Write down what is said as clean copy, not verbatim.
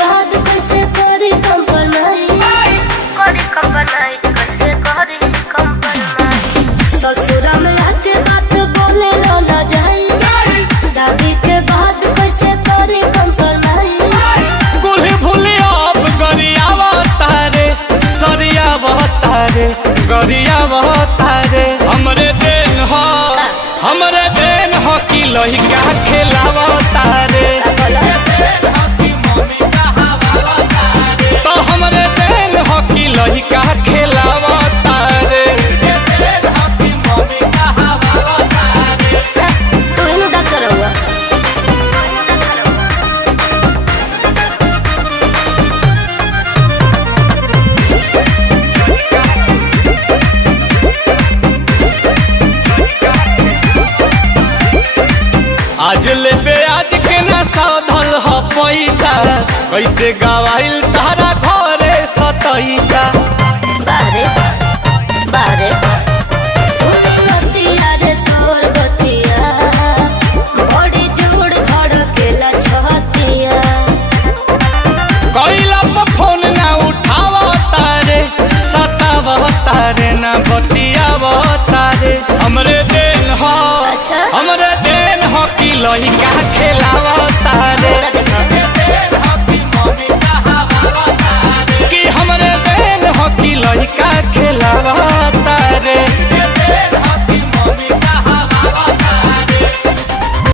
बाद कैसे करी कंप्रोमाइज ससुरा में आके बात बोले लो न जाई शादी के बाद कैसे करी कंप्रोमाइज कुल भूली अब गरियावा तारे सरियावा तारे गरियावा तारे हमरे देन हो कि लहिका खेलावा तारे तो हमरे देन हो कि लहिका खेलावा तारे तू इनु डॉक्टर हुआ आज ले आज के ना साधल ह पैसा कैसे गवाइल तारा घरे सतैसा बारे बारे सुन बतिया रे तोर बतिया बड़ी जोड़ धड़केला छतिया कैला पर फोन ना उठावा तारे सतावा तारे ना बतियावा तारे हमरे देन हो अच्छा हमरे देन हो कि लहिका खेलावा तारे देखो